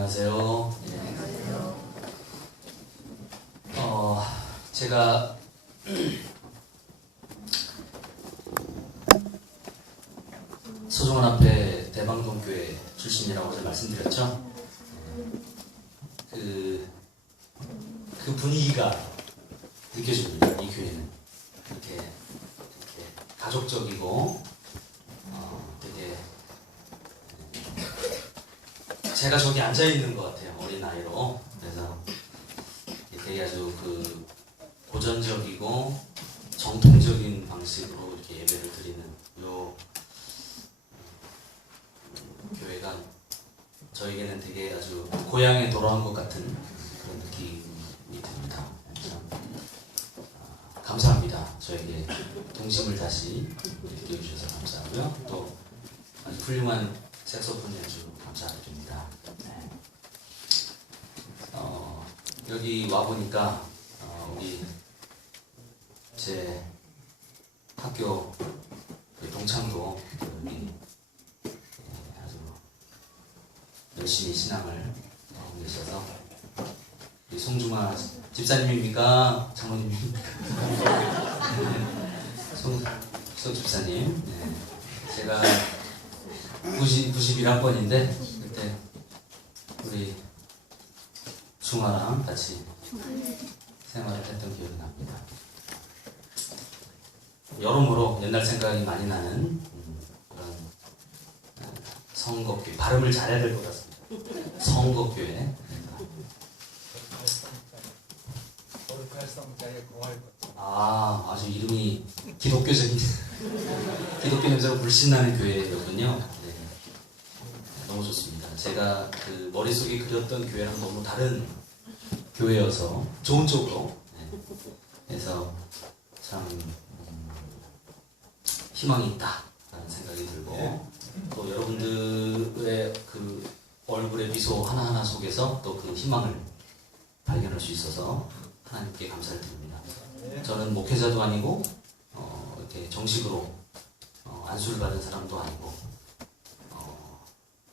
안녕하세요. 제가 서종원 앞에 대방동교회 출신이라고 어제 말씀드렸죠. 그 분위기가 느껴집니다. 이 교회는 이렇게 가족적이고 되게 제가 저기 앉아 있는 것 같아요. 어린 나이로. 그래서 되게 아주 고전적이고 정통적인 방식으로 이렇게 예배를 드리는 요 교회가 저에게는 되게 아주 고향에 돌아온 것 같은 그런 느낌이 듭니다. 감사합니다. 저에게 동심을 다시 느껴주셔서 감사하고요. 또 아주 훌륭한 색소폰 연주 감사드립니다. 네. 여기 와보니까 우리 제 학교 동창도 여기 아주 열심히 신앙을 하고 계셔서 우리 송중아 집사님입니까? 장모님입니까? 송 집사님. 네. 제가 91학번인데 그때 우리 중아랑 같이 생활을 했던 기억이 납니다. 여러모로 옛날 생각이 많이 나는 그런 성곡교회. 발음을 잘해야 될 것 같습니다. 성곡교회. 아주 이름이 기독교적인 기독교 냄새가 물씬 나는 교회였군요. 네. 너무 좋습니다. 제가 머릿속에 그렸던 교회랑 너무 다른 교회여서 좋은 쪽으로. 네. 그래서 참 희망이 있다라는 생각이 들고 또 여러분들의 얼굴의 미소 하나하나 속에서 또 그 희망을 발견할 수 있어서 하나님께 감사를 드립니다. 저는 목회자도 아니고 이렇게 정식으로 안수를 받은 사람도 아니고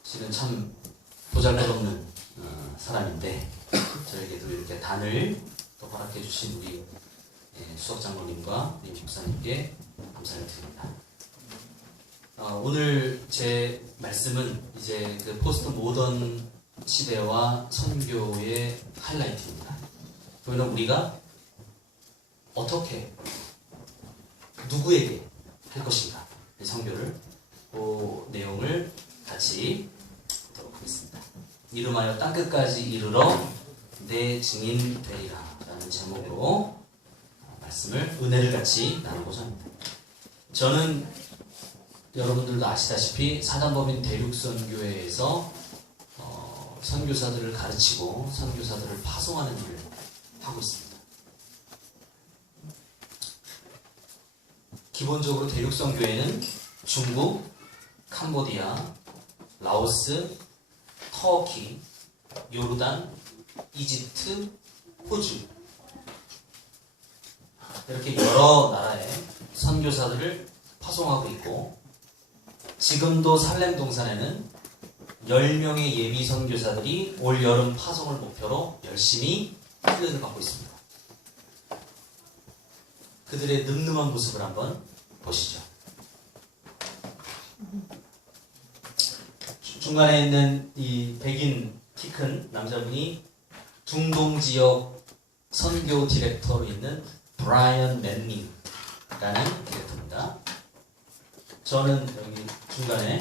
실은 참 보잘것없는 사람인데 저에게도 이렇게 단을 또 허락해 주신 우리 수석 장로님과 우리 목사님께 감사를 드립니다. 오늘 제 말씀은 이제 포스트 모던 시대와 선교의 하이라이트입니다. 그러면 우리가 어떻게 누구에게 할 것인가 이 선교를 그 내용을 같이 보도록 하겠습니다. 이름하여 땅끝까지 이르러 내 증인 되리라 라는 제목으로 은혜를 같이 나누고자 합니다. 저는 여러분들도 아시다시피 사단법인 대륙선교회에서 선교사들을 가르치고 선교사들을 파송하는 일을 하고 있습니다. 기본적으로 대륙선교회는 중국, 캄보디아, 라오스, 터키, 요르단, 이집트, 호주 이렇게 여러 나라의 선교사들을 파송하고 있고 지금도 살렘동산에는 10명의 예비 선교사들이 올 여름 파송을 목표로 열심히 훈련을 받고 있습니다. 그들의 늠름한 모습을 한번 보시죠. 중간에 있는 이 백인 키 큰 남자분이 중동 지역 선교 디렉터로 있는 브라이언 맨닝라는 디렉터입니다. 저는 여기 중간에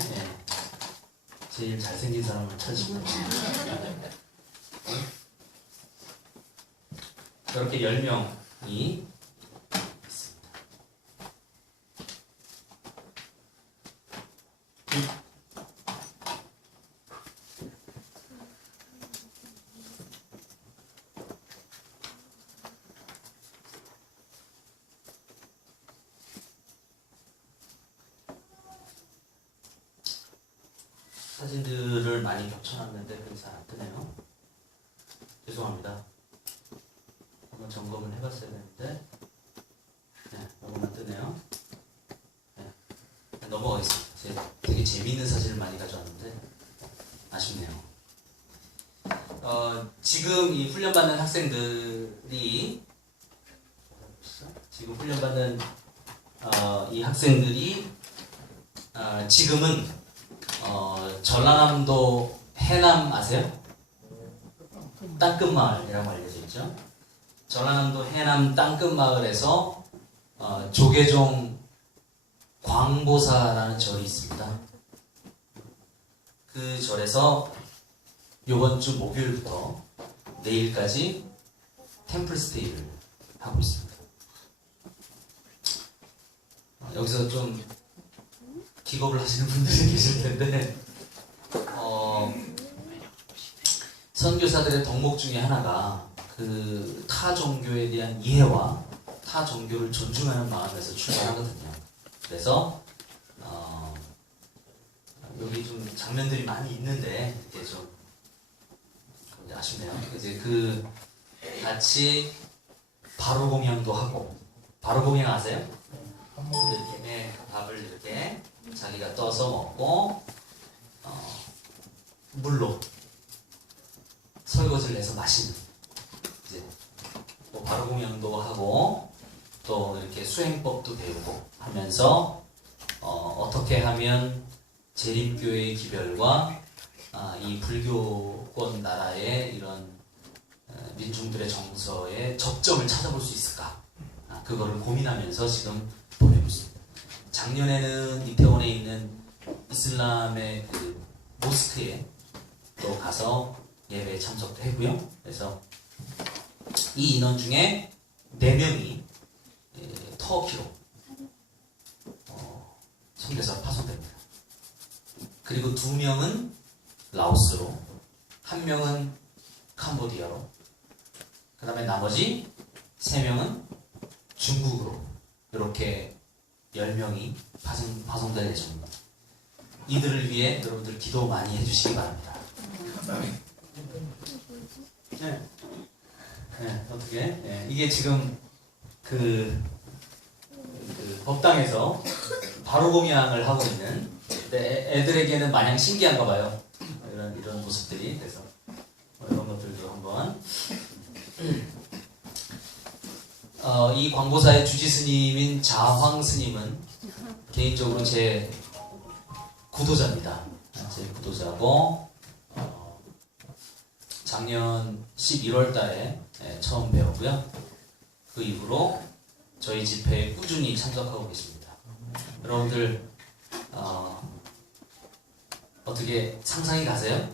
제일 잘생긴 사람을 찾으시면 됩니다. 이렇게 10명이 있습니다. 사진들을 많이 겹쳐놨는데 그게 잘 안 뜨네요. 죄송합니다. 한번 점검을 해봤어야 되는데 이것만 뜨네요. 넘어가겠습니다. 제가 되게 재미있는 사진을 많이 가져왔는데 아쉽네요. 지금 이 훈련받는 학생들이 이 학생들이 지금은 전라남도 해남 아세요? 땅끝마을이라고 알려져 있죠. 전라남도 해남 땅끝마을에서 조계종 광보사라는 절이 있습니다. 그 절에서 이번 주 목요일부터 내일까지 템플스테이를 하고 있습니다. 여기서 좀 기겁을 하시는 분들이 계실 텐데 선교사들의 덕목 중에 하나가 그 타 종교에 대한 이해와 타 종교를 존중하는 마음에서 출발하거든요. 그래서 여기 좀 장면들이 많이 있는데 이게 좀 아쉽네요. 이제 그 같이 바로 공양도 하고, 바로 공양 아세요? 이렇게 밥을 이렇게 자기가 떠서 먹고 물로 설거지를 해서 마시는, 이제 뭐 바로 공양도 하고 또 이렇게 수행법도 배우고 하면서 어떻게 하면 재림교회의 기별과 이 불교권 나라의 이런 민중들의 정서의 접점을 찾아볼 수 있을까? 그거를 고민하면서 지금 보내고 있습니다. 작년에는 이태원에 있는 이슬람의 그 모스크에 또 가서 예배에 참석도 했고요. 그래서 이 인원 중에 4명이 터키로 선교사로 파송됩니다. 그리고 2명은 라오스로, 1명은 캄보디아로, 그 다음에 나머지 3명은 중국으로, 이렇게 10명이 파송될 예정입니다. 이들을 위해 여러분들 기도 많이 해주시기 바랍니다. 어떻게? 이게 지금 그 법당에서 바로 공양을 하고 있는, 애들에게는 마냥 신기한가 봐요. 이런 모습들이. 그래서 이런 것들도 한번. 이 광보사의 주지 스님인 자황 스님은 개인적으로 제 구도자입니다. 제 구도자고 작년 11월 달에 처음 배웠고요. 그 이후로 저희 집회에 꾸준히 참석하고 계십니다. 여러분들 어떻게 상상이 가세요?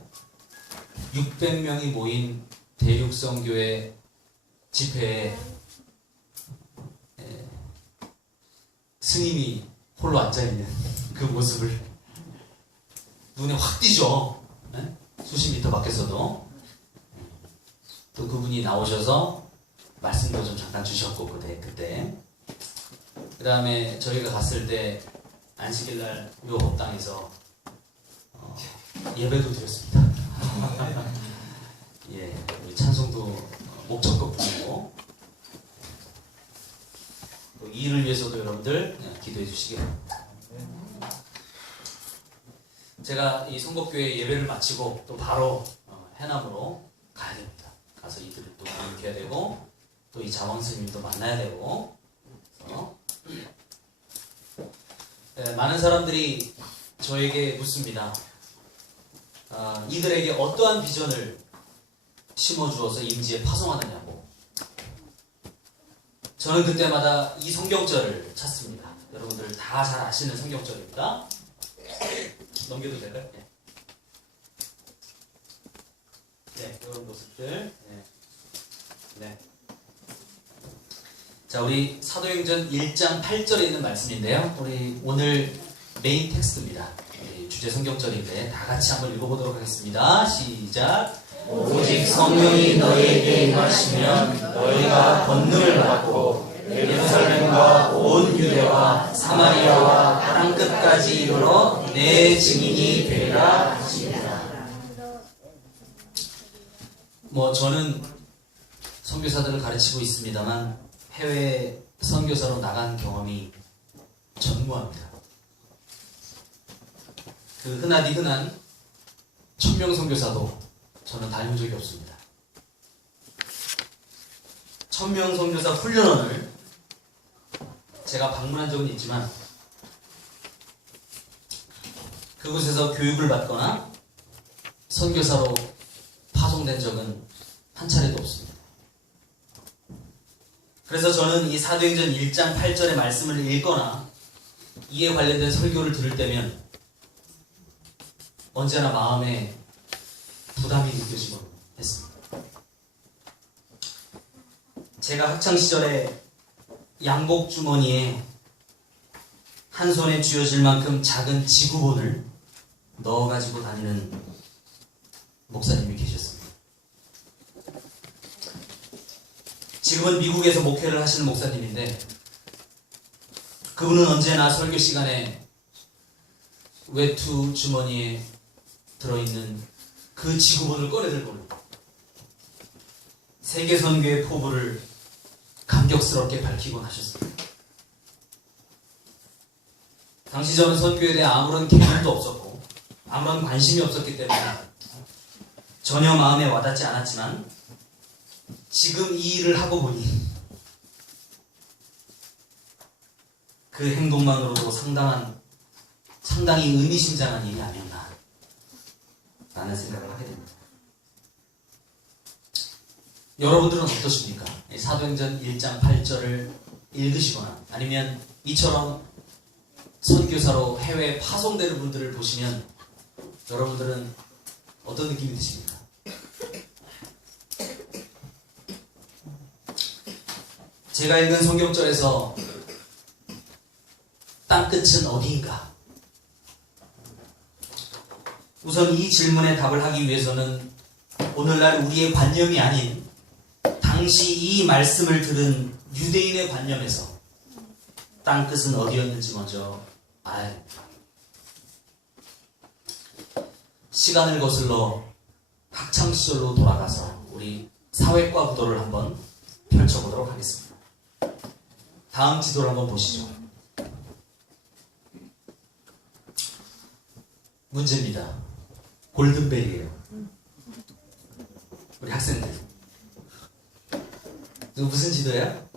600명이 모인 대륙성교회 집회에 스님이 홀로 앉아있는 그 모습을 눈에 확 띄죠. 네? 수십 미터 밖에서도. 또 그분이 나오셔서 말씀도 좀 잠깐 주셨고 그때 그 다음에 저희가 갔을 때 안식일날 요 법당에서 예배도 드렸습니다. 예, 우리 찬송도 목적껏 부르고 또 이 일을 위해서도 여러분들 기도해 주시기 바랍니다. 제가 이 성곡교회 예배를 마치고 또 바로 해남으로 가야 됩니다. 가서 이들을 또 교육해야 되고 또 이 자왕 스님도 만나야 되고 많은 사람들이 저에게 묻습니다. 이들에게 어떠한 비전을 심어주어서 임지에 파송하느냐고. 저는 그때마다 이 성경절을 찾습니다. 여러분들 다 잘 아시는 성경절입니다. 넘겨도 될까요? 네, 이런 모습들. 네. 자, 우리 사도행전 1장 8절에 있는 말씀인데요. 우리 오늘 메인 텍스트입니다. 주제 성경절인데 다 같이 한번 읽어보도록 하겠습니다. 시작. 오직 성령이 너희에게 임하시면 너희가 권능을 받고 예루살렘과 온 유대와 사마리아와 땅 끝까지 이르러 내 증인이 되리라 하시니라. 저는 선교사들을 가르치고 있습니다만 해외 선교사로 나간 경험이 전무합니다. 그 흔한 1000명 선교사도 저는 다녀온 적이 없습니다. 1000명 선교사 훈련원을 제가 방문한 적은 있지만 그곳에서 교육을 받거나 선교사로 파송된 적은 한 차례도 없습니다. 그래서 저는 이 사도행전 1장 8절의 말씀을 읽거나 이에 관련된 설교를 들을 때면 언제나 마음에 부담이 느껴지곤 했습니다. 제가 학창시절에 양복 주머니에 한 손에 쥐어질 만큼 작은 지구본을 넣어가지고 다니는 목사님이 계셨습니다. 지금은 미국에서 목회를 하시는 목사님인데 그분은 언제나 설교 시간에 외투 주머니에 들어있는 그 지구본을 꺼내들고 세계선교의 포부를 감격스럽게 밝히곤 하셨습니다. 당시 저는 선교에 대해 아무런 개념도 없었고 아무런 관심이 없었기 때문에 전혀 마음에 와닿지 않았지만 지금 이 일을 하고 보니 그 행동만으로도 상당히 의미심장한 일이 아니었나 라는 생각을 하게 됩니다. 여러분들은 어떠십니까? 사도행전 1장 8절을 읽으시거나 아니면 이처럼 선교사로 해외에 파송되는 분들을 보시면 여러분들은 어떤 느낌이 드십니까? 제가 읽은 성경절에서 땅끝은 어디인가? 우선 이 질문에 답을 하기 위해서는 오늘날 우리의 관념이 아닌 당시 이 말씀을 들은 유대인의 관념에서 땅끝은 어디였는지 먼저 알아야 됩니다. 시간을 거슬러 학창시절로 돌아가서 우리 사회과 구도를 한번 펼쳐보도록 하겠습니다. 다음 지도를 한번 보시죠. 문제입니다. 골든벨이에요. 우리 학생들. 이거 무슨 지도야?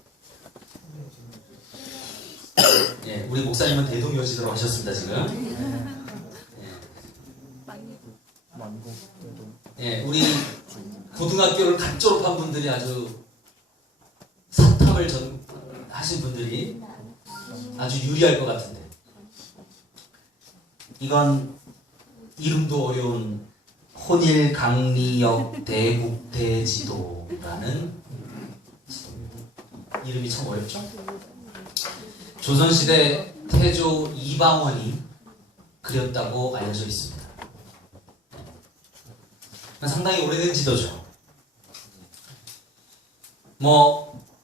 예, 우리 목사님은 대동여 지도로 하셨습니다, 지금. 예, 우리 고등학교를 갓 졸업한 분들이 아주 사탐을 하신 분들이 아주 유리할 것 같은데. 이건 이름도 어려운 혼일강리역 대국대지도라는 이름이 참 어렵죠? 조선시대 태조 이방원이 그렸다고 알려져 있습니다. 상당히 오래된 지도죠.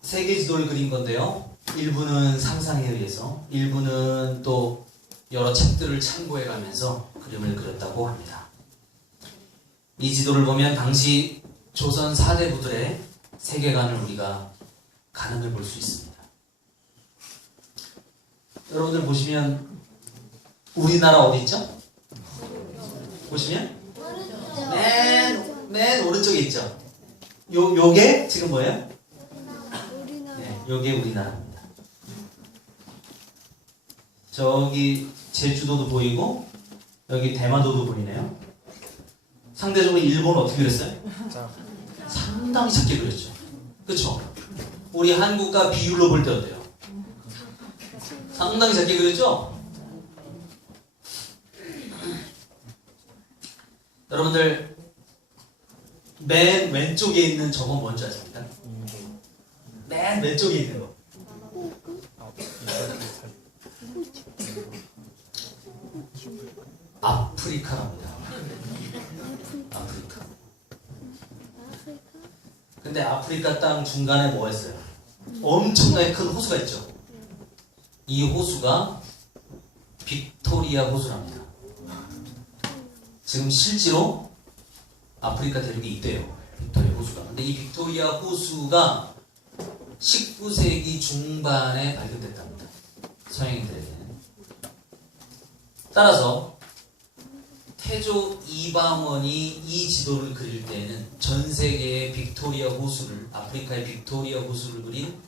세계 지도를 그린 건데요. 일부는 상상에 의해서, 일부는 또 여러 책들을 참고해 가면서 그림을 그렸다고 합니다. 이 지도를 보면 당시 조선 4대 부들의 세계관을 우리가 가늠해 볼 수 있습니다. 여러분들 보시면 우리나라 어디 있죠? 보시면 맨 오른쪽에 있죠. 요게 지금 뭐예요? 네, 요게 우리나라입니다. 저기 제주도도 보이고 여기 대마도도 보이네요. 상대적으로 일본은 어떻게 그렸어요? 상당히 작게 그렸죠. 그렇죠? 우리 한국과 비율로 볼 때 어때요? 상당히 작게 그렸죠? 여러분들 맨 왼쪽에 있는 저건 뭔지 아십니까? 맨 왼쪽에 있는 거. 아프리카랍니다. 아프리카. 근데 아프리카 땅 중간에 뭐가 있어요? 엄청나게 큰 호수가 있죠. 이 호수가 빅토리아 호수랍니다. 지금 실제로 아프리카 대륙이 있대요. 빅토리아 호수가. 근데 이 빅토리아 호수가 19세기 중반에 발견됐답니다. 서양인들에게. 따라서 태조 이방원이 이 지도를 그릴 때에는 전 세계의 빅토리아 호수를, 아프리카의 빅토리아 호수를 그린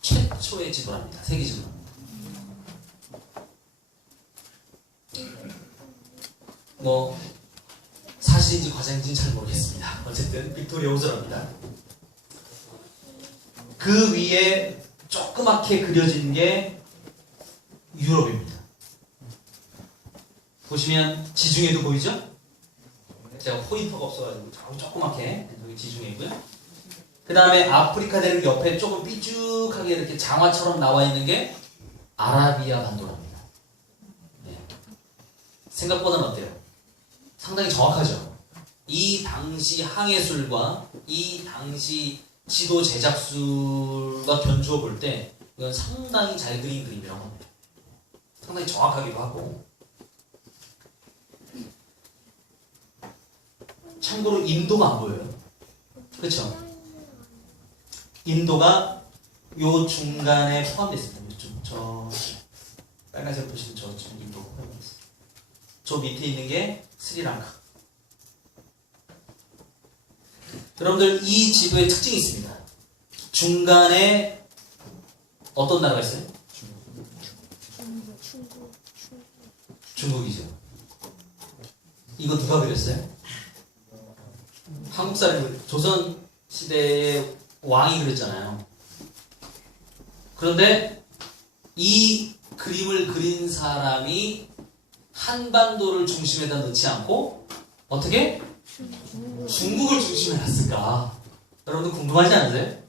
최초의 지도랍니다. 세계 지도랍니다. 뭐 사실인지 과장인지는 잘 모르겠습니다. 어쨌든 빅토리아 호수랍니다. 그 위에 조그맣게 그려진 게 유럽입니다. 보시면 지중해도 보이죠? 제가 포인터가 없어가지고 조그맣게 여기 지중해고요. 그 다음에 아프리카 대륙 옆에 조금 삐죽하게 이렇게 장화처럼 나와 있는 게 아라비아 반도랍니다. 네. 생각보다는 어때요? 상당히 정확하죠? 이 당시 항해술과 이 당시 지도 제작술과 견주어 볼 때 이건 상당히 잘 그린 그림이라고 합니다. 상당히 정확하기도 하고. 참고로 인도가 안 보여요. 그렇죠? 인도가 요 중간에 포함되어 있습니다. 요쪽, 저 빨간색 보시면 저쪽 인도가 포함되어 있습니다. 저 밑에 있는 게 스리랑카. 여러분들 이 지도에 특징이 있습니다. 중간에 어떤 나라가 있어요? 중국이죠. 이거 누가 그렸어요? 한국 사람이 조선 시대의 왕이 그렸잖아요. 그런데 이 그림을 그린 사람이 한반도를 중심에다 넣지 않고 어떻게? 중국을 중심에 놨을까? 여러분들 궁금하지 않으세요?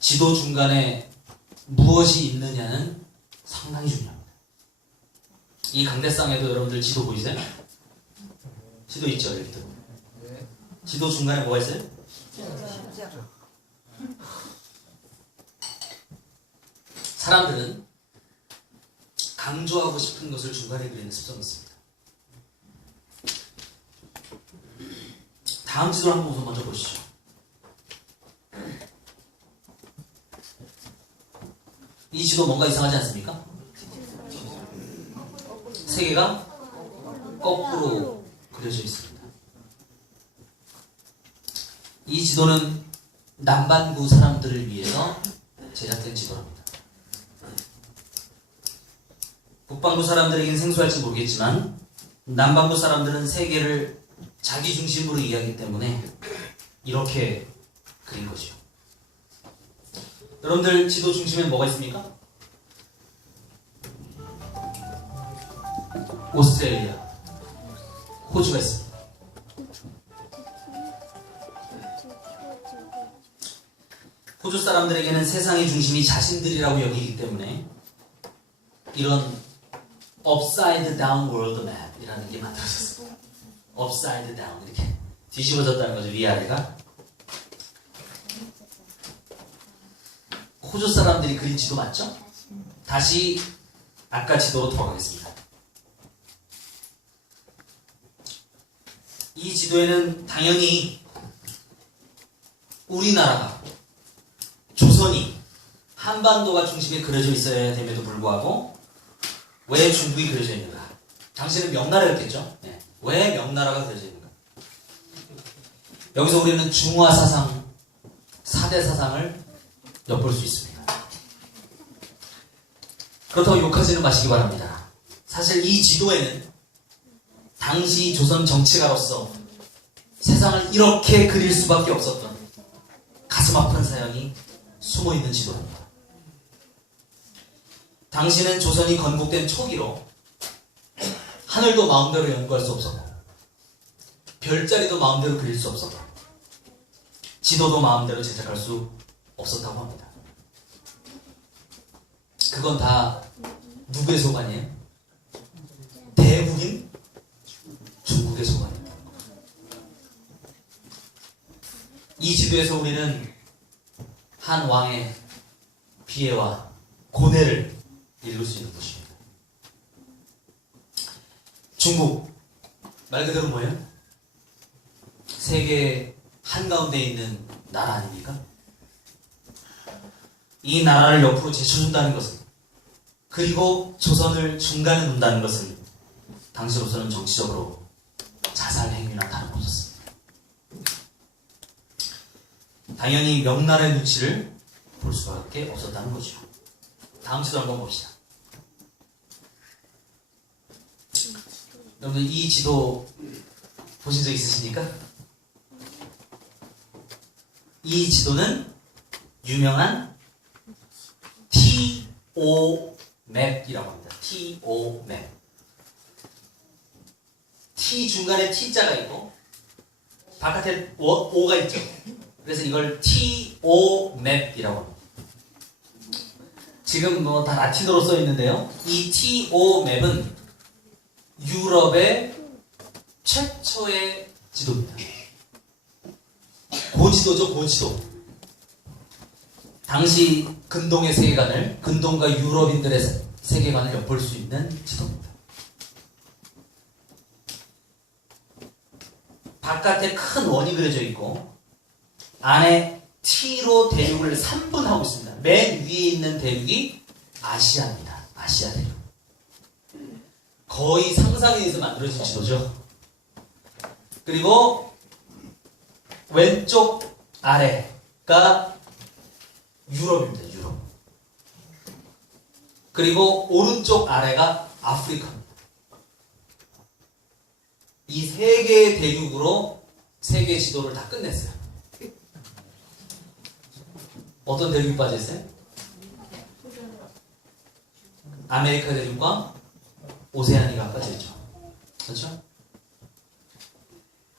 지도 중간에 무엇이 있느냐는 상당히 중요합니다. 이 강대상에도 여러분들 지도 보이세요? 지도 있죠, 여기도. 지도 중간에 뭐가 있어요? 사람들은 강조하고 싶은 것을 중간에 그리는 습성이 있습니다. 다음 지도를 한번 우선 먼저 보시죠. 이 지도 뭔가 이상하지 않습니까? 세계가 거꾸로 그려져 있습니다. 이 지도는 남반구 사람들을 위해서 제작된 지도랍니다. 북반구 사람들에게는 생소할지 모르겠지만 남반구 사람들은 세계를 자기 중심으로 이해하기 때문에 이렇게 그린 거죠. 여러분들 지도 중심에 뭐가 있습니까? 오스트레일리아, 호주가 있습니다. 호주 사람들에게는 세상의 중심이 자신들이라고 여기기 때문에 이런 upside down world map 이라는 게 만들어졌어요. upside down, 이렇게 뒤집어졌다는 거죠, 위아래가. 호주 사람들이 그린 지도 맞죠? 다시 아까 지도로 돌아가겠습니다. 이 지도에는 당연히 우리나라가, 조선이, 한반도가 중심에 그려져 있어야 됨에도 불구하고 왜 중국이 그려져 있는가? 당시에는 명나라였겠죠? 네. 왜 명나라가 그려져 있는가? 여기서 우리는 중화사상, 4대 사상을 엿볼 수 있습니다. 그렇다고 욕하지는 마시기 바랍니다. 사실 이 지도에는 당시 조선 정치가로서 세상을 이렇게 그릴 수밖에 없었던 가슴 아픈 사연이 숨어있는 지도입니다. 당시는 조선이 건국된 초기로 하늘도 마음대로 연구할 수 없었고 별자리도 마음대로 그릴 수 없었고 지도도 마음대로 제작할 수 없었다고 합니다. 그건 다 누구의 소관이에요? 대국인 중국의 소관입니다. 이 지도에서 우리는 한 왕의 비애와 고뇌를 읽을 수 있는 것입니다. 중국, 말 그대로 뭐예요? 세계 한가운데 있는 나라 아닙니까? 이 나라를 옆으로 제쳐준다는 것은 그리고 조선을 중간에 둔다는 것은 당시로서는 정치적으로 자살 행위나 다름없었습니다. 당연히 명나라의 눈치를 볼 수밖에 없었다는 거죠. 다음 지도 한번 봅시다. 여러분들 이 지도 보신 적 있으십니까? 이 지도는 유명한 TO 맵이라고 합니다. TO 맵. T 중간에 T자가 있고 바깥에 O가 있죠. 그래서 이걸 TO 맵이라고 합니다. 지금 뭐 다 라틴어로 써 있는데요. 이 TO 맵은 유럽의 최초의 지도입니다. 고지도죠, 고지도. 당시 근동의 세계관을, 근동과 유럽인들의 세계관을 엿볼 수 있는 지도입니다. 바깥에 큰 원이 그려져 있고 안에 T로 대륙을 3분하고 있습니다. 맨 위에 있는 대륙이 아시아입니다. 아시아 대륙. 거의 상상에 의해서 만들어진 지도죠. 그리고 왼쪽 아래가 유럽입니다. 유럽. 그리고 오른쪽 아래가 아프리카입니다. 이 세 개의 대륙으로 세계 지도를 다 끝냈어요. 어떤 대륙이 빠져있어요? 아메리카 대륙과 오세아니가 빠져있죠. 그렇죠?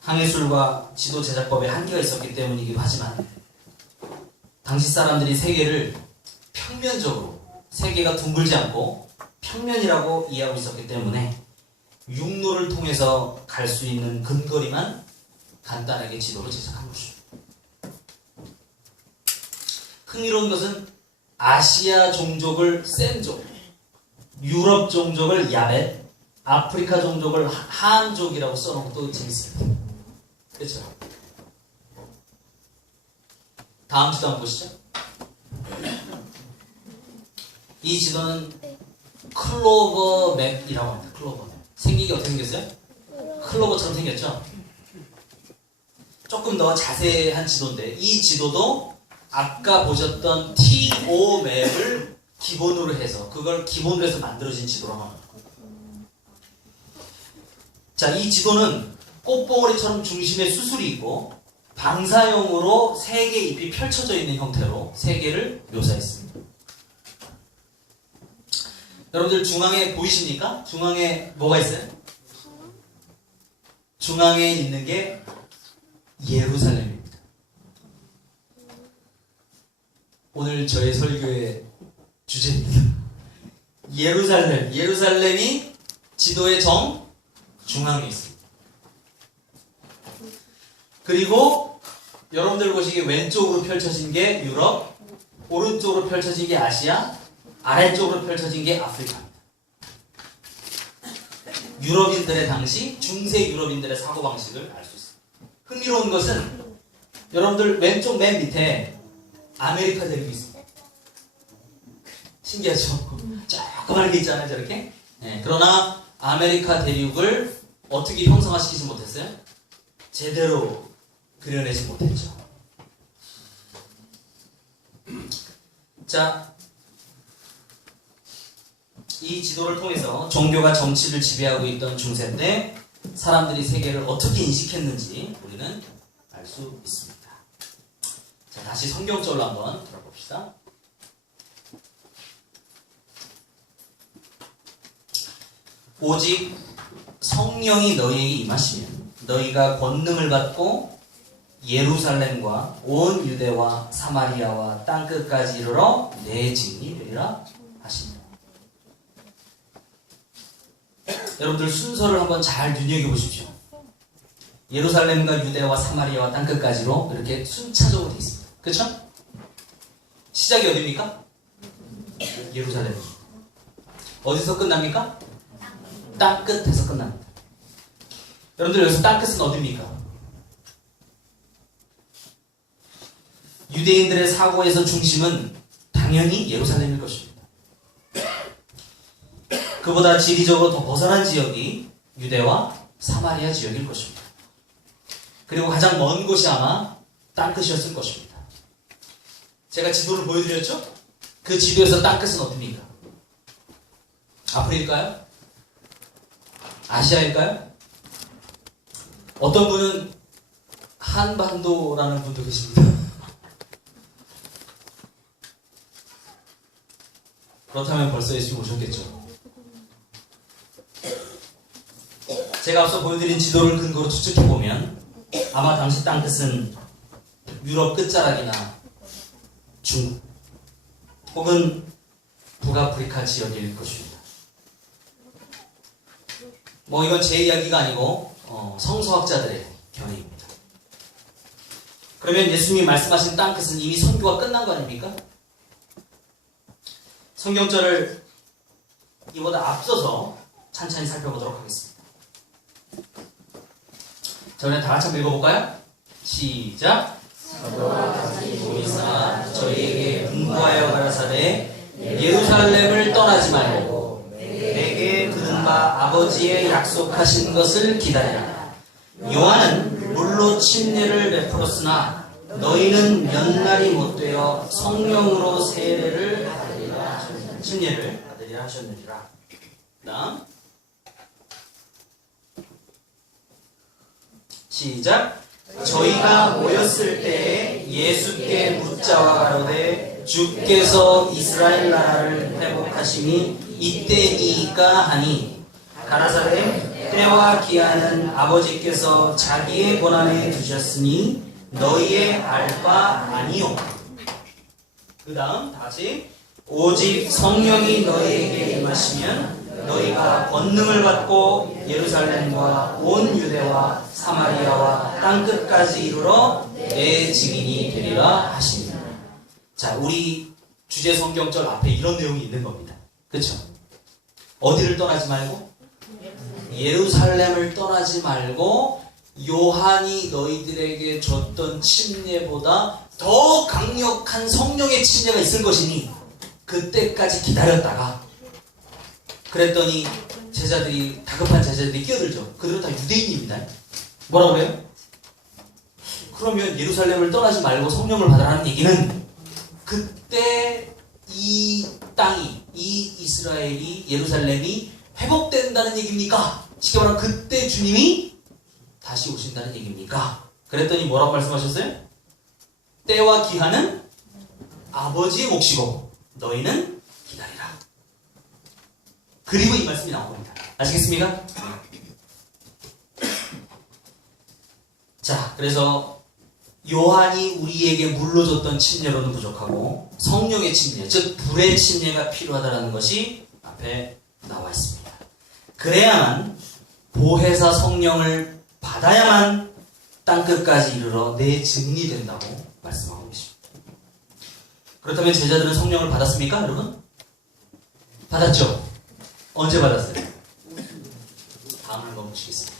항해술과 지도 제작법에 한계가 있었기 때문이기도 하지만 당시 사람들이 세계를 평면적으로, 세계가 둥글지 않고 평면이라고 이해하고 있었기 때문에 육로를 통해서 갈 수 있는 근거리만 간단하게 지도를 제작한 것입니다. 흥미로운 것은 아시아 종족을 센족, 유럽 종족을 야벳, 아프리카 종족을 한족이라고 써놓은 것도 재밌습니다. 그렇죠? 다음 지도 한번 보시죠. 이 지도는 클로버 맵이라고 합니다. 클로버 맵. 생기기 어떻게 생겼어요? 클로버처럼 생겼죠? 조금 더 자세한 지도인데 이 지도도 아까 보셨던 TO 맵을 기본으로 해서 그걸 기본으로 해서 만들어진 지도라고 합니다. 자, 이 지도는 꽃봉오리처럼 중심에 수술이 있고 방사형으로 세 개의 잎이 펼쳐져 있는 형태로 세계를 묘사했습니다. 여러분들 중앙에 보이십니까? 중앙에 뭐가 있어요? 중앙에 있는 게 예루살렘입니다. 오늘 저의 설교의 주제입니다. 예루살렘. 예루살렘이 지도의 중앙에 있습니다. 그리고 여러분들 보시기에 왼쪽으로 펼쳐진 게 유럽, 오른쪽으로 펼쳐진 게 아시아, 아래쪽으로 펼쳐진 게 아프리카입니다. 유럽인들의 당시 중세 유럽인들의 사고방식을 알 수 있습니다. 흥미로운 것은 여러분들 왼쪽 맨 밑에 아메리카 대륙이 있습니다. 신기하죠? 조그맣게 있잖아요, 저렇게. 네, 그러나 아메리카 대륙을 어떻게 형상화시키지 못했어요? 제대로 그려내지 못했죠. 자, 이 지도를 통해서 종교가 정치를 지배하고 있던 중세 때 사람들이 세계를 어떻게 인식했는지 우리는 알 수 있습니다. 자, 다시 성경적으로 한번 들어봅시다. 오직 성령이 너희에게 임하시면 너희가 권능을 받고 예루살렘과 온 유대와 사마리아와 땅끝까지 이르러 내 증인이 되리라 하십니다. 여러분들 순서를 한번 잘 눈여겨보십시오. 예루살렘과 유대와 사마리아와 땅끝까지로 이렇게 순차적으로 되어 있습니다. 그렇죠? 시작이 어디입니까? 예루살렘. 어디서 끝납니까? 땅끝에서 끝납니다. 여러분들 여기서 땅끝은 어디입니까? 유대인들의 사고에서 중심은 당연히 예루살렘일 것입니다. 그보다 지리적으로 더 벗어난 지역이 유대와 사마리아 지역일 것입니다. 그리고 가장 먼 곳이 아마 땅끝이었을 것입니다. 제가 지도를 보여드렸죠? 그 지도에서 땅끝은 어딥니까? 아프리카일까요? 아시아일까요? 어떤 분은 한반도라는 분도 계십니다. 그렇다면 벌써 예수님 오셨겠죠. 제가 앞서 보여드린 지도를 근거로 추측해보면 아마 당시 땅끝은 유럽 끝자락이나 중국 혹은 북아프리카 지역일 것입니다. 뭐 이건 제 이야기가 아니고 성서학자들의 견해입니다. 그러면 예수님이 말씀하신 땅끝은 이미 선교가 끝난 거 아닙니까? 성경절을 이보다 앞서서 찬찬히 살펴보도록 하겠습니다. 자, 우리 다 같이 한번 읽어볼까요? 시작! 사도와 같이 보이사 저희에게 분부하여 가라사대 예루살렘을 떠나지 말고 내게 들은 바 아버지의 약속하신 것을 기다리라. 요한은 물로 침례를 베풀었으나 너희는 몇 날이 못되어 성령으로 세례를 받으리라 하셨느니라. 다음 시작. 저희가 모였을 때에 예수께 묻자와 가로되 주께서 이스라엘 나라를 회복하심이 이때이까 하니 가라사대 때와 기한은 아버지께서 자기의 권한에 두셨으니 너희의 알 바 아니요. 그 다음 다시 오직 성령이 너희에게 임하시면 너희가 권능을 받고 예루살렘과 온 유대와 사마리아와 땅끝까지 이르러 내 증인이 되리라 하십니다. 자, 우리 주제 성경절 앞에 이런 내용이 있는 겁니다. 그렇죠? 어디를 떠나지 말고? 예루살렘을 떠나지 말고 요한이 너희들에게 줬던 침례보다 더 강력한 성령의 침례가 있을 것이니 그때까지 기다렸다가 그랬더니 다급한 제자들이 끼어들죠. 그들은 다 유대인입니다. 뭐라고 그래요? 그러면 예루살렘을 떠나지 말고 성령을 받으라는 얘기는 그때 이 땅이, 이 이스라엘이, 예루살렘이 회복된다는 얘기입니까? 쉽게 말하면 그때 주님이 다시 오신다는 얘기입니까? 그랬더니 뭐라고 말씀하셨어요? 때와 기한은 아버지의 몫이고 너희는 기다리라. 그리고 이 말씀이 나온 겁니다. 아시겠습니까? 자, 그래서 요한이 우리에게 물로 줬던 침례로는 부족하고 성령의 침례, 즉 불의 침례가 필요하다는 것이 앞에 나와 있습니다. 그래야만 보혜사 성령을 받아야만 땅끝까지 이르러 내 증인이 된다고 말씀하고 계십니다. 그렇다면 제자들은 성령을 받았습니까, 여러분? 받았죠? 언제 받았어요? 다음을 한번 보시겠습니다.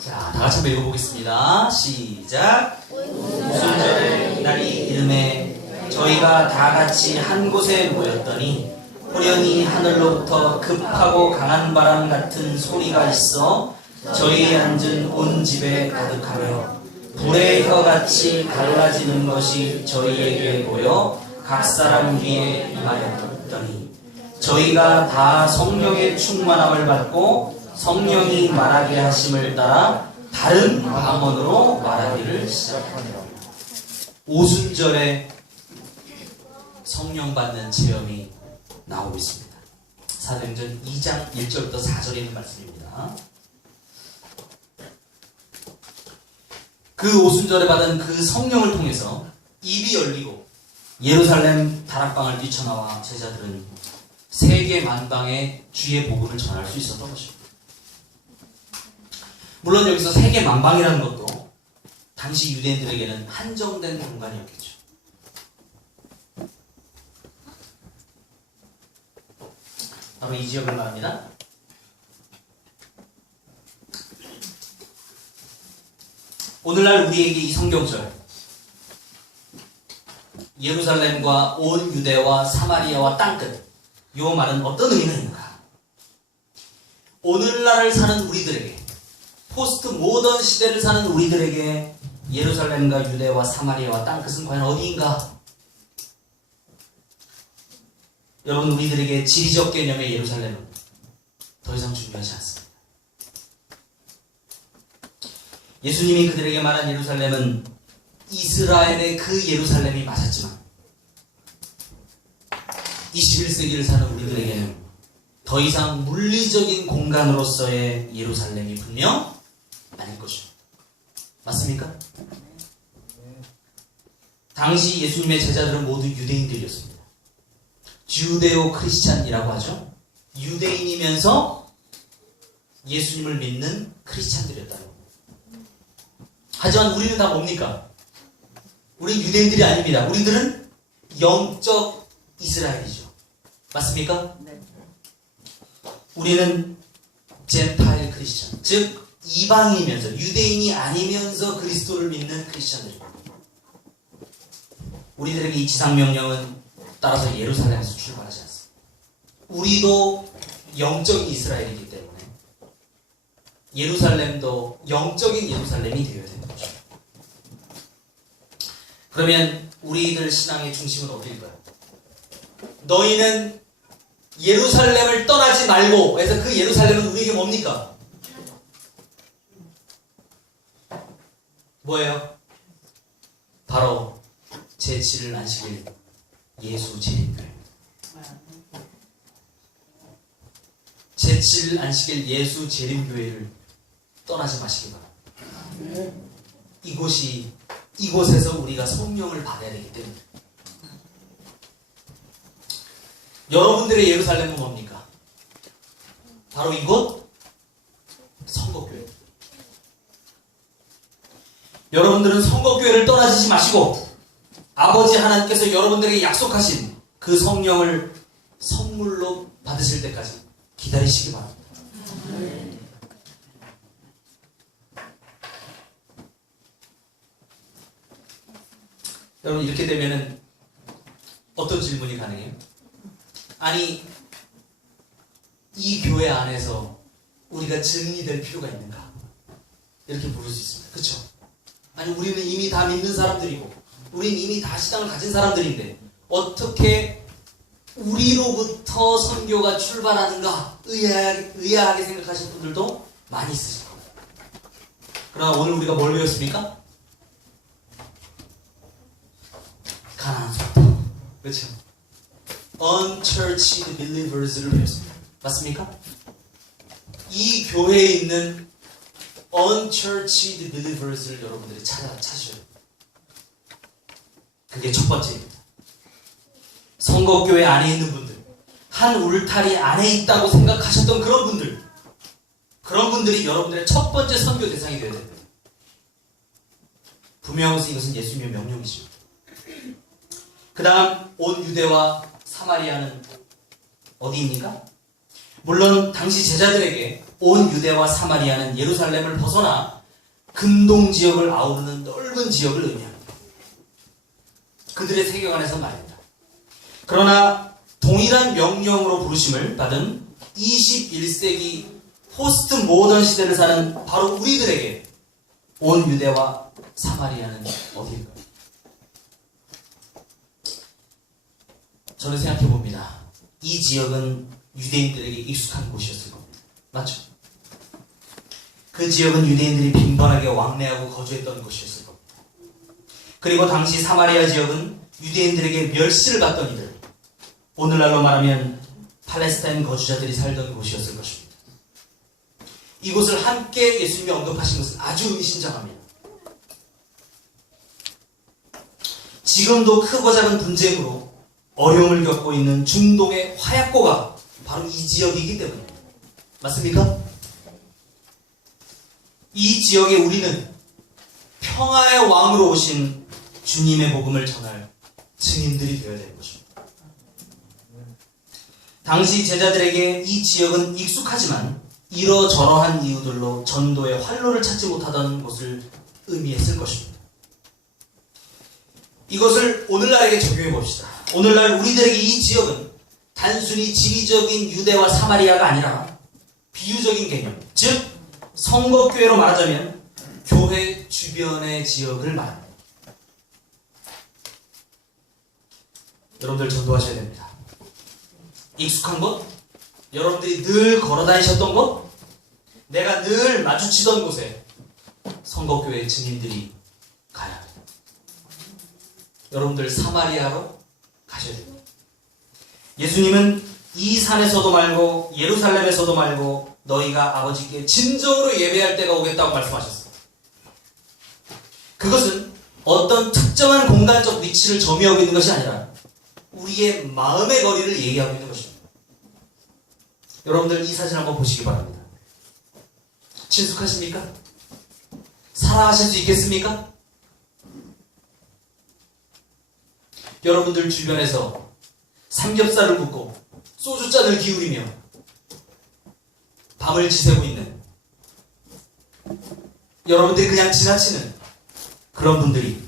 자, 다 같이 한번 읽어보겠습니다. 시작. 오순절에 날이 이름에 저희가 다 같이 한 곳에 모였더니 호련히 하늘로부터 급하고 강한 바람 같은 소리가 있어 저희 앉은 온 집에 가득하며 불의 혀같이 갈라지는 것이 저희에게 보여 각 사람 위에 임하였더니 저희가 다 성령의 충만함을 받고 성령이 말하게 하심을 따라 다른 방언으로 말하기를 시작하니라. 오순절에 성령 받는 체험이 나오고 있습니다. 사도행전 2장 1절부터 4절에 있는 말씀입니다. 그 오순절에 받은 그 성령을 통해서 입이 열리고 예루살렘 다락방을 뛰쳐나와 제자들은 세계 만방에 주의 복음을 전할 수 있었던 것입니다. 물론 여기서 세계 만방이라는 것도 당시 유대인들에게는 한정된 공간이었겠죠. 바로 이 지역을 말합니다. 오늘날 우리에게 이 성경절 예루살렘과 온 유대와 사마리아와 땅끝 이 말은 어떤 의미가 있는가? 오늘날을 사는 우리들에게, 포스트 모던 시대를 사는 우리들에게 예루살렘과 유대와 사마리아와 땅끝은 과연 어디인가? 여러분, 우리들에게 지리적 개념의 예루살렘은 더 이상 중요하지 않습니다. 예수님이 그들에게 말한 예루살렘은 이스라엘의 그 예루살렘이 맞았지만 21세기를 사는 우리들에게는 더 이상 물리적인 공간으로서의 예루살렘이 분명 아닐 것입니다. 맞습니까? 당시 예수님의 제자들은 모두 유대인들이었습니다. 주데오 크리스찬이라고 하죠. 유대인이면서 예수님을 믿는 크리스찬들이었다는 겁니다. 하지만 우리는 다 뭡니까? 우리는 유대인들이 아닙니다. 우리들은 영적 이스라엘이죠. 맞습니까? 네. 우리는 젠타일 크리스찬, 즉 이방이면서, 유대인이 아니면서 그리스도를 믿는 크리스찬들입니다. 우리들에게 이 지상명령은 따라서 예루살렘에서 출발하지 않습니다. 우리도 영적인 이스라엘이기 때문에 예루살렘도 영적인 예루살렘이 되어야 되는 거죠. 그러면 우리들 신앙의 중심은 어디일까요? 너희는 예루살렘을 떠나지 말고, 그래서 그 예루살렘은 우리에게 뭡니까? 뭐예요? 바로 제7일 안식일 예수 재림교회입니다. 제7일 안식일 예수 재림교회를 떠나지 마시기 바랍니다. 이곳에서 우리가 성령을 받아야 되기 때문에. 여러분들의 예루살렘은 뭡니까? 바로 이곳 선거교회. 여러분들은 선거교회를 떠나지 마시고 아버지 하나님께서 여러분들에게 약속하신 그 성령을 선물로 받으실 때까지 기다리시기 바랍니다. 여러분, 이렇게 되면은 어떤 질문이 가능해요? 아니, 이 교회 안에서 우리가 증인이 될 필요가 있는가? 이렇게 물을 수 있습니다. 그렇죠? 아니, 우리는 이미 다 믿는 사람들이고 우리는 이미 다 신앙을 가진 사람들인데 어떻게 우리로부터 선교가 출발하는가? 의아하게 생각하시는 분들도 많이 있으실 겁니다. 그러나 오늘 우리가 뭘 배웠습니까? 가나안 소터. 그렇죠? Unchurched believers를 배웠습니다. 맞습니까? 이 교회에 있는 Unchurched believers를 여러분들이 찾으셔야 됩니다. 그게 첫 번째입니다. 선거교회 안에 있는 분들, 한 울타리 안에 있다고 생각하셨던 그런 분들이 여러분들의 첫 번째 선교 대상이 되어야 됩니다. 분명한 것은 이것은 예수님의 명령이십니다. 그 다음 온 유대와 사마리아는 어디입니까? 물론 당시 제자들에게 온 유대와 사마리아는 예루살렘을 벗어나 근동 지역을 아우르는 넓은 지역을 의미합니다. 그들의 세계관에서 말입니다. 그러나 동일한 명령으로 부르심을 받은 21세기 포스트 모던 시대를 사는 바로 우리들에게 온 유대와 사마리아는 어디일까요? 저는 생각해 봅니다. 이 지역은 유대인들에게 익숙한 곳이었을 겁니다. 맞죠? 그 지역은 유대인들이 빈번하게 왕래하고 거주했던 곳이었을 겁니다. 그리고 당시 사마리아 지역은 유대인들에게 멸시를 받던 이들, 오늘날로 말하면 팔레스타인 거주자들이 살던 곳이었을 것입니다. 이곳을 함께 예수님이 언급하신 것은 아주 의미심장합니다. 지금도 크고 작은 분쟁으로 어려움을 겪고 있는 중동의 화약고가 바로 이 지역이기 때문입니다. 맞습니까? 이 지역에 우리는 평화의 왕으로 오신 주님의 복음을 전할 증인들이 되어야 되는 것입니다. 당시 제자들에게 이 지역은 익숙하지만 이러저러한 이유들로 전도의 활로를 찾지 못하던 것을 의미했을 것입니다. 이것을 오늘날에게 적용해 봅시다. 오늘날 우리들에게 이 지역은 단순히 지리적인 유대와 사마리아가 아니라 비유적인 개념, 즉 성거교회로 말하자면 교회 주변의 지역을 말합니다. 여러분들 전도하셔야 됩니다. 익숙한 곳, 여러분들이 늘 걸어다니셨던 곳, 내가 늘 마주치던 곳에 성거교회 증인들이 가야 합니다. 여러분들 사마리아로 가셔야 됩니다. 예수님은 이 산에서도 말고 예루살렘에서도 말고 너희가 아버지께 진정으로 예배할 때가 오겠다고 말씀하셨어요. 그것은 어떤 특정한 공간적 위치를 점유하고 있는 것이 아니라 우리의 마음의 거리를 얘기하고 있는 것입니다. 여러분들 이 사진 한번 보시기 바랍니다. 친숙하십니까? 살아가실 수 있겠습니까? 여러분들 주변에서 삼겹살을 굽고 소주잔을 기울이며 밤을 지새고 있는 여러분들이 그냥 지나치는 그런 분들이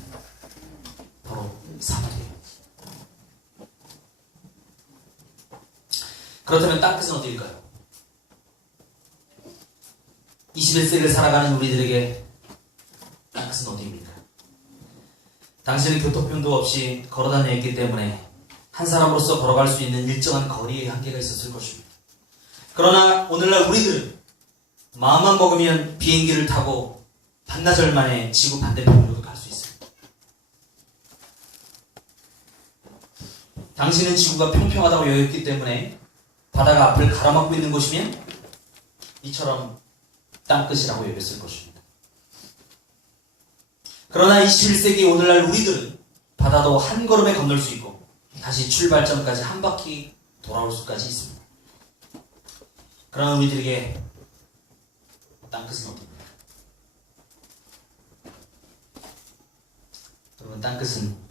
바로 사마리아예요. 그렇다면 땅끝은 어디일까요? 21세기를 살아가는 우리들에게 땅끝은 어디입니까? 당신은 교통편도 없이 걸어다녔기 때문에 한 사람으로서 걸어갈 수 있는 일정한 거리의 한계가 있었을 것입니다. 그러나 오늘날 우리들은 마음만 먹으면 비행기를 타고 반나절 만에 지구 반대편으로도 갈 수 있습니다. 당신은 지구가 평평하다고 여겼기 때문에 바다가 앞을 가로막고 있는 곳이면 이처럼 땅끝이라고 여겼을 것입니다. 그러나 21세기 오늘날 우리들은 바다도 한 걸음에 건널 수 있고 다시 출발점까지 한 바퀴 돌아올 수까지 있습니다. 그러나 우리들에게 땅끝은 어디입니까? 여러분, 땅끝은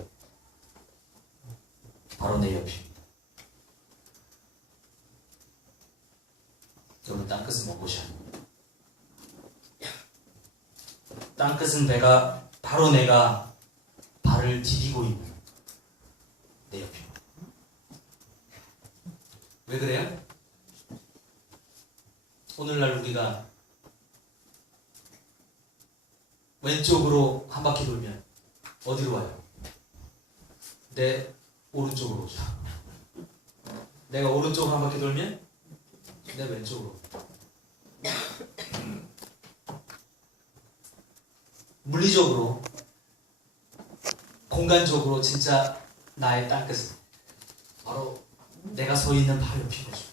바로 내 옆입니다. 여러분, 땅끝은 무엇이 아닙니다. 땅끝은 바로 내가 발을 디디고 있는 내 옆입니다. 왜 그래요? 오늘날 우리가 왼쪽으로 한 바퀴 돌면 어디로 와요? 내 오른쪽으로 오죠. 내가 오른쪽으로 한 바퀴 돌면 내 왼쪽으로. 물리적으로, 공간적으로 진짜 나의 땅끝은 바로 내가 서 있는 바로 옆인 거죠.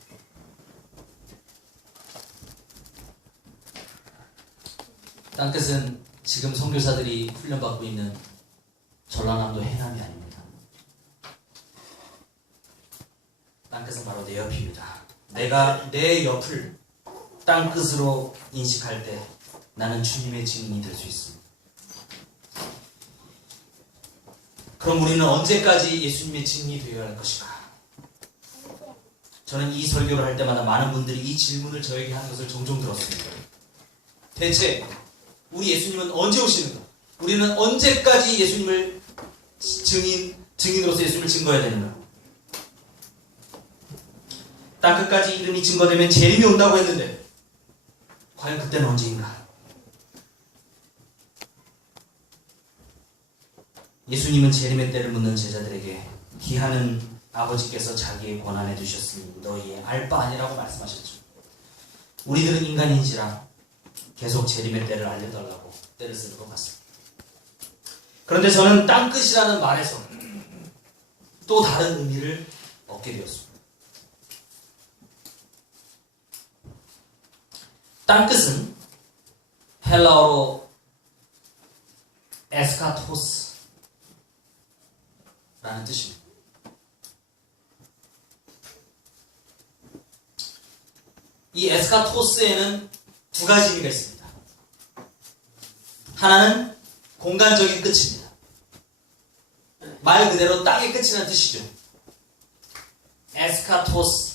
땅끝은 지금 선교사들이 훈련받고 있는 전라남도 해남이 아닙니다. 땅끝은 바로 내 옆입니다. 내가 내 옆을 땅끝으로 인식할 때 나는 주님의 증인이 될 수 있습니다. 그럼 우리는 언제까지 예수님의 증인이 되어야 할 것인가? 저는 이 설교를 할 때마다 많은 분들이 이 질문을 저에게 하는 것을 종종 들었습니다. 대체 우리 예수님은 언제 오시는가? 우리는 언제까지 예수님을 증인으로서 예수님을 증거해야 되는가? 땅끝까지 이름이 증거되면 재림이 온다고 했는데 과연 그때는 언제인가? 예수님은 재림의 때를 묻는 제자들에게 기하는 아버지께서 자기의 권한에 두셨으니 너희의 알 바 아니라고 말씀하셨죠. 우리들은 인간인지라 계속 재림의 때를 알려달라고 때를 쓰는 것 같습니다. 그런데 저는 땅끝이라는 말에서 또 다른 의미를 얻게 되었습니다. 땅끝은 헬라어로 에스카토스라는 뜻입니다. 이 에스카토스에는 두 가지 의미가 있습니다. 하나는 공간적인 끝입니다. 말 그대로 땅의 끝이라는 뜻이죠. 에스카토스.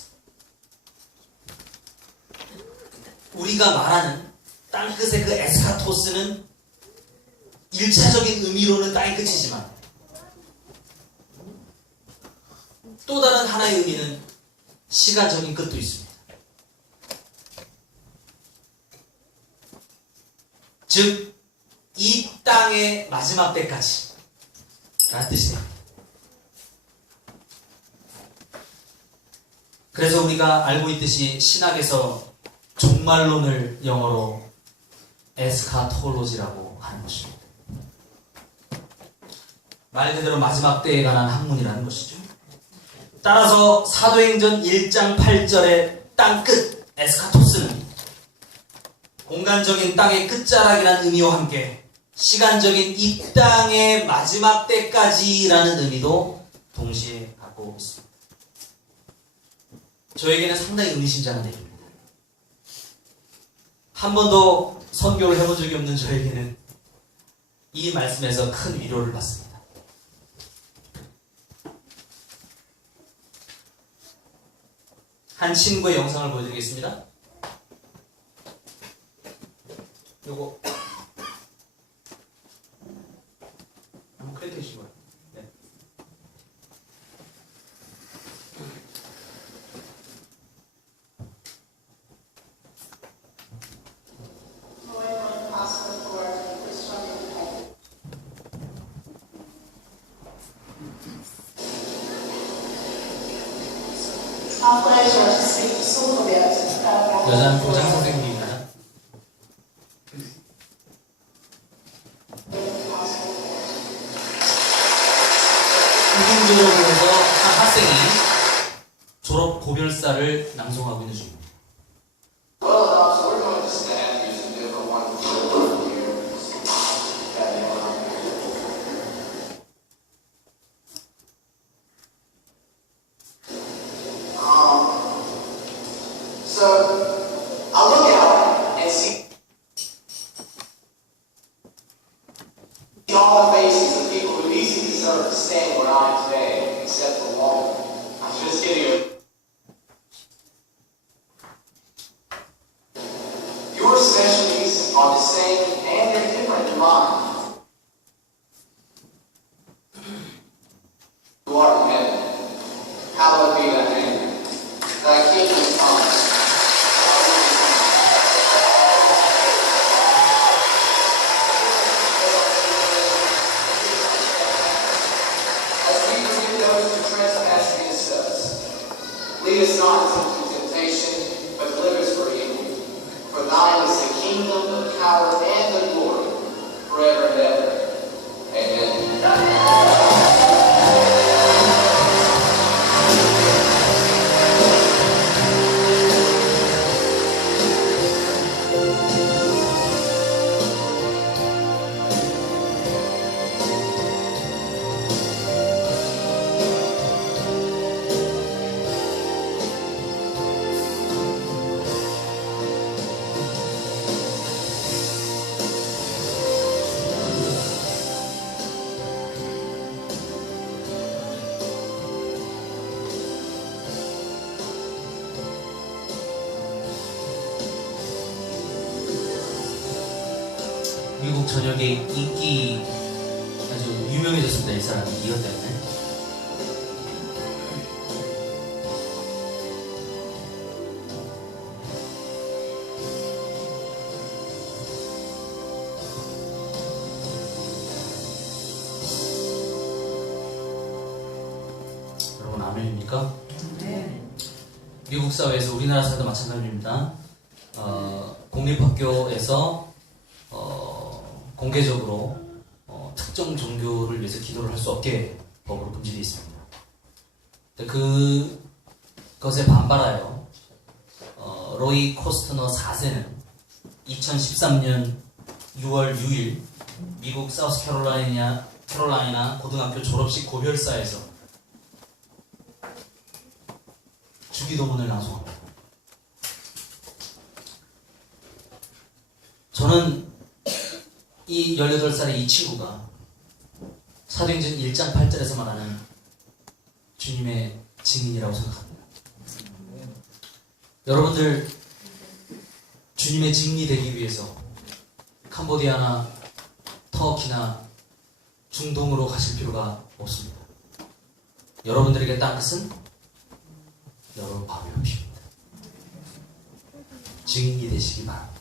우리가 말하는 땅끝의 그 에스카토스는 1차적인 의미로는 땅의 끝이지만 또 다른 하나의 의미는 시간적인 끝도 있습니다. 즉, 이 땅의 마지막 때까지 라는 뜻입니다. 그래서 우리가 알고 있듯이 신학에서 종말론을 영어로 에스카톨로지라고 하는 것입니다. 말 그대로 마지막 때에 관한 학문이라는 것이죠. 따라서 사도행전 1장 8절의 땅끝 에스카토스는 공간적인 땅의 끝자락이라는 의미와 함께 시간적인 이 땅의 마지막 때까지라는 의미도 동시에 갖고 있습니다. 저에게는 상당히 의미심장한 얘기입니다. 한 번도 선교를 해본 적이 없는 저에게는 이 말씀에서 큰 위로를 받습니다. 한 친구의 영상을 보여드리겠습니다. 요거 한번 클릭해 주시고요. 네. 여자는 교장 선생님입니다. 후임 졸업을 해서 한 학생이 졸업 고별사를 낭송하고 있는 중입니다. all the faces of people who easily deserve to stand where I am today, except for one. I'm just giving you. Your specialties are the same and they're different than mine. You are in heaven. Hallowed be thy name. Thy kingdom come. Lead us not into temptation, but deliver us from evil. For thine is the kingdom, the power, and the glory, forever and ever. Amen. 미국 전역에 인기 아주 유명해졌습니다. 이 사람이 이것 때문에. 여러분 아멘입니까? 네. 미국 사회에서 우리나라 사회도 마찬가지입니다. 공립학교에서 공개적으로 특정 종교를 위해서 기도를 할 수 없게 법으로 금지되어 있습니다. 그것에 반발하여 로이 코스트너 4세는 2013년 6월 6일 미국 사우스캐롤라이나 고등학교 졸업식 고별사에서 주기도문을 낭송합니다. 저는 이 18살의 이 친구가 사도행전 1장 8절에서 말하는 주님의 증인이라고 생각합니다. 여러분들 주님의 증인이 되기 위해서 캄보디아나 터키나 중동으로 가실 필요가 없습니다. 여러분들에게 땅끝은 여러분 바로 옆입니다. 증인이 되시기 바랍니다.